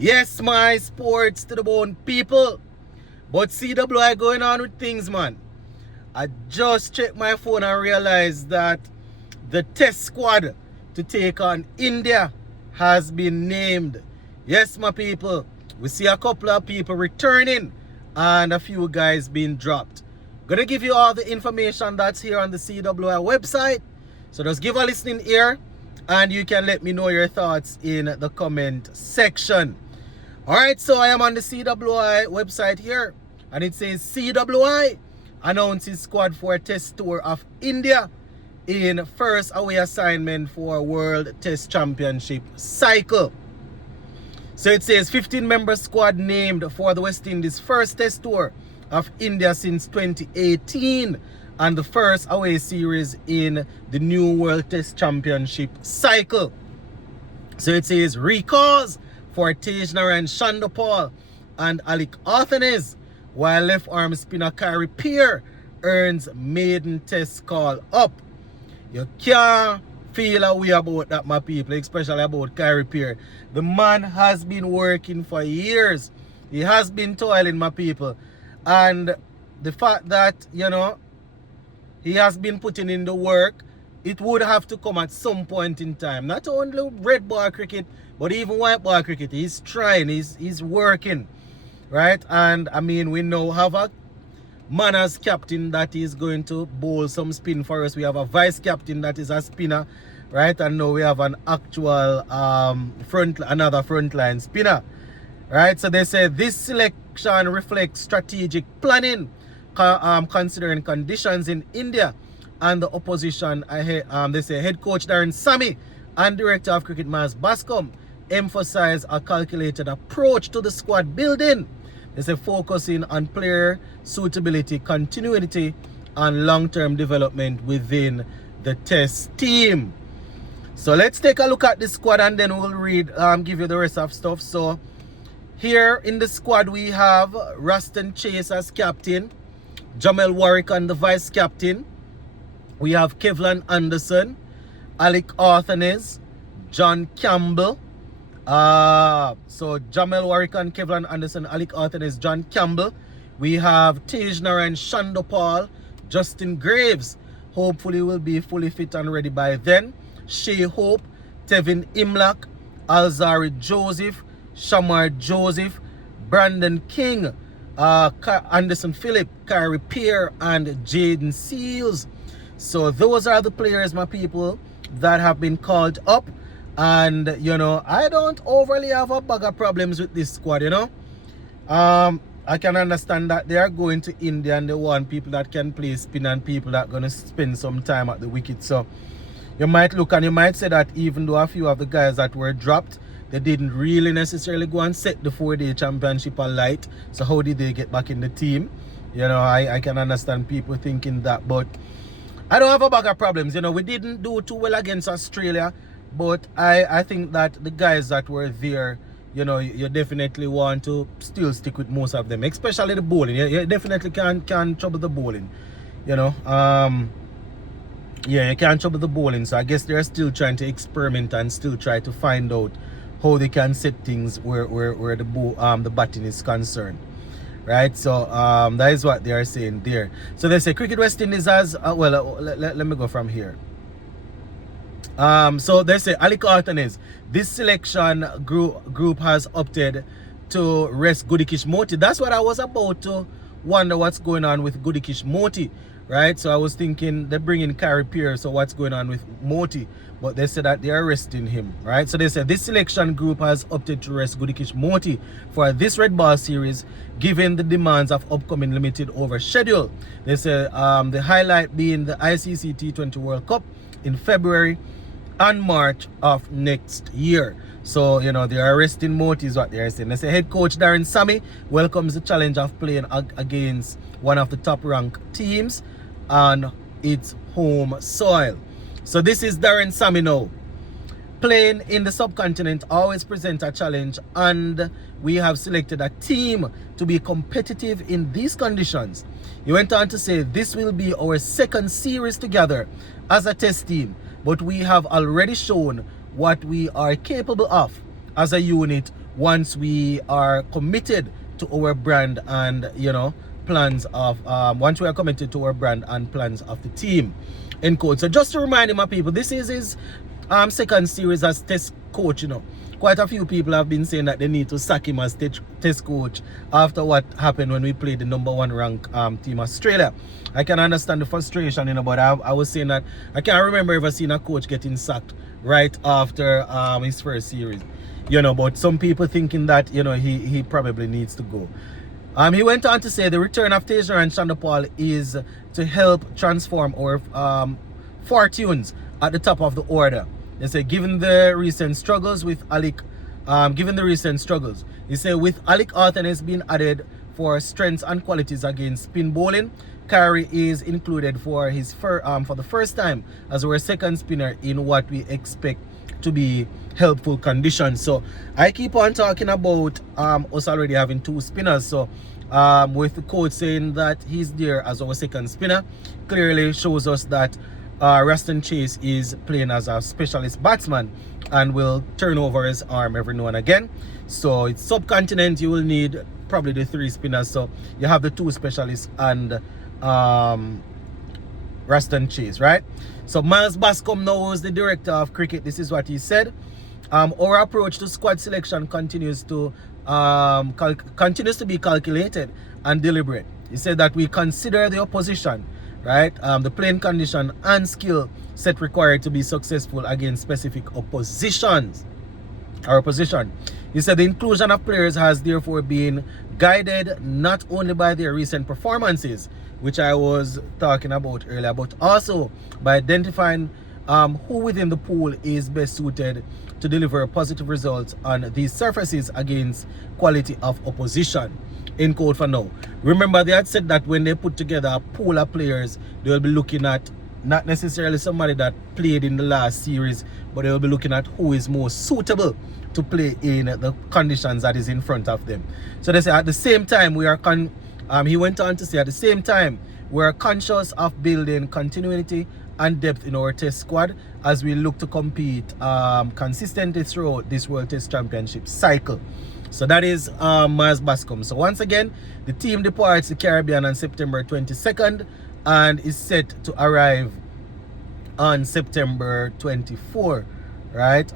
Yes, my sports to the bone people. But CWI going on with things, man. I just checked my phone and realized that the test squad to take on India has been named. Yes, my people. We see a couple of people returning and a few guys being dropped. Gonna give you all the information that's here on the CWI website. So just give a listening ear and you can let me know your thoughts in the comment section. Alright, so I am on the CWI website here and it says CWI announces squad for test tour of India in first away assignment for World Test Championship cycle. So it says 15-member squad named for the West Indies first test tour of India since 2018 and the first away series in the new World Test Championship cycle. So it says recalls for Tagenarine Shandopal and Alick and Tagenarine, while left arm spinner Khary earns maiden test call up. You can't feel a way about that, my people, especially about Khary. The man has been working for years. He has been toiling, my people. And the fact that, he has been putting in the work, it would have to come at some point in time. Not only red ball cricket, but even white ball cricket. He's trying, he's working, right? And I mean, we now have a man as captain that is going to bowl some spin for us. We have a vice captain that is a spinner, right? And now we have an actual another frontline spinner, right? So they say this selection reflects strategic planning, considering conditions in India and the opposition. They say head coach Darren Sammy and director of cricket Maz Bascom emphasize a calculated approach to the squad building. They say focusing on player suitability, continuity, and long-term development within the test team. So let's take a look at the squad and then we'll give you the rest of stuff. So here in the squad we have Raston Chase as captain, Jamel Warwick and the vice captain. We have Kevlan Anderson, Alick and Tagenarine, John Campbell. So Jamel Warwick and Kevlan Anderson, Alick and Tagenarine, John Campbell. We have Tagenarine Shandopal, Justin Graves. Hopefully will be fully fit and ready by then. Shea Hope, Tevin Imlach, Alzari Joseph, Shamar Joseph, Brandon King, Anderson Phillip, Khary and Jaden Seals. So those are the players, my people, that have been called up. And, I don't overly have a bag of problems with this squad, I can understand that they are going to India and they want people that can play spin and people that are going to spend some time at the wicket. So you might look and you might say that even though a few of the guys that were dropped, they didn't really necessarily go and set the 4-day championship alight. So how did they get back in the team? I can understand people thinking that, but I don't have a bag of problems. We didn't do too well against Australia, but I think that the guys that were there, you definitely want to still stick with most of them, especially the bowling. You definitely can trouble the bowling, yeah, you can't trouble the bowling. So I guess they're still trying to experiment and still try to find out how they can set things where the batting is concerned, right? So that is what they are saying there. So they say Cricket West Indies has let me go from here. So they say Alick and Tagenarine, this selection group has opted to rest Gudikish Moti. That's what I was about to wonder, what's going on with Gudikish Moti, right? So I was thinking they're bringing Khary, so what's going on with Moti? But they said that they are resting him, right? So they said this selection group has opted to rest Gudikish Moti for this red ball series, given the demands of upcoming limited over schedule. They said the highlight being the ICC T20 World Cup in February and March of next year. So, they are resting Moti is what they are saying. They say head coach Darren Sammy welcomes the challenge of playing against one of the top ranked teams on its home soil. So this is Darren Sammy now. Playing in the subcontinent always presents a challenge, and we have selected a team to be competitive in these conditions. He went on to say this will be our second series together as a test team, but we have already shown what we are capable of. as a unit once we are committed to our brand and, you know, plans of once we are committed to our brand and plans of the team. End quote. So just to remind you, my people, this is his second series as test coach. You know, quite a few people have been saying that they need to sack him as test coach after what happened when we played the #1 ranked team Australia. I can understand the frustration, you know, but I was saying that I can't remember ever seeing a coach getting sacked right after his first series, you know. But some people thinking that, you know, he probably needs to go. He went on to say the return of Tagenarine and Shandopal is to help transform our fortunes at the top of the order. They say, given the recent struggles with Alick, he said, with Alick Arthur has been added for strengths and qualities against spin bowling, Khary is included for the first time as our second spinner in what we expect to be helpful conditions. So I keep on talking about us already having 2 spinners. So with the coach saying that he's there as our second spinner, clearly shows us that Raston Chase is playing as a specialist batsman and will turn over his arm every now and again. So it's subcontinent, you will need probably the 3 spinners. So you have the 2 specialists and Raston Chase, right? So Miles Bascom now is the director of cricket. This is what he said. Our approach to squad selection continues to be calculated and deliberate. He said that we consider the opposition, right? The playing condition and skill set required to be successful against specific opposition. He said the inclusion of players has therefore been guided not only by their recent performances, which I was talking about earlier, but also by identifying who within the pool is best suited to deliver positive results on these surfaces against quality of opposition. End quote for now. Remember, they had said that when they put together a pool of players, they will be looking at not necessarily somebody that played in the last series, but they will be looking at who is most suitable to play in the conditions that is in front of them. So they say at the same time we are he went on to say at the same time we are conscious of building continuity and depth in our test squad as we look to compete consistently throughout this World Test Championship cycle. So that is Miles Bascom. So once again, the team departs the Caribbean on September 22nd and is set to arrive on September 24, right?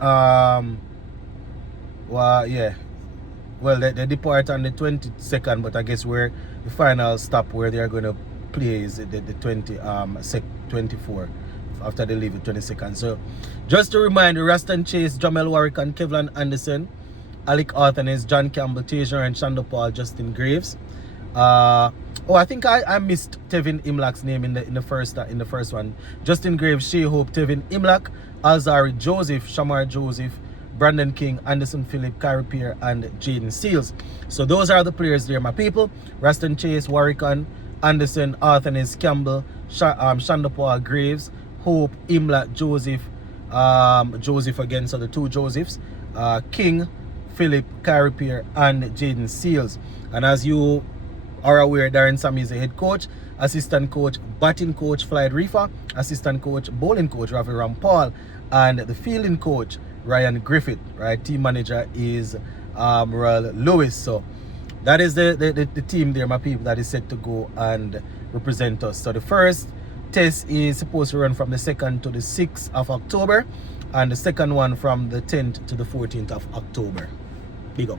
Well, yeah. Well, they depart on the 22nd, but I guess where the final stop where they are going to play is the 24 after they leave the 22nd. So just to remind you, Raston Chase, Jamel Warwick and Kevlin Anderson, Alick Arthur, John Campbell, Tagenarine and Shandopal, Justin Graves. I think I missed Tevin Imlak's name in the first one. Justin Graves, Shea Hope, Tevin Imlak, Alzari Joseph, Shamar Joseph, Brandon King, Anderson Phillip, Khary Pierre, and Jaden Seals. So those are the players there, my people. Raston Chase, Warwick, Anderson, Arthur, Campbell, Shandopal, Graves, Hope, Imlak, Joseph, Joseph again, so the 2 Josephs, King, Phillip, Khary Pierre, and Jaden Seals. And as you are aware, Darren Sammy is the head coach, assistant coach, batting coach, Floyd Reefer, assistant coach, bowling coach, Ravi Rampal, and the fielding coach, Ryan Griffith, right? Team manager is Merle Lewis. So that is the team there, my people, that is set to go and represent us. So the first test is supposed to run from the 2nd to the 6th of October, and the second one from the 10th to the 14th of October. Big up.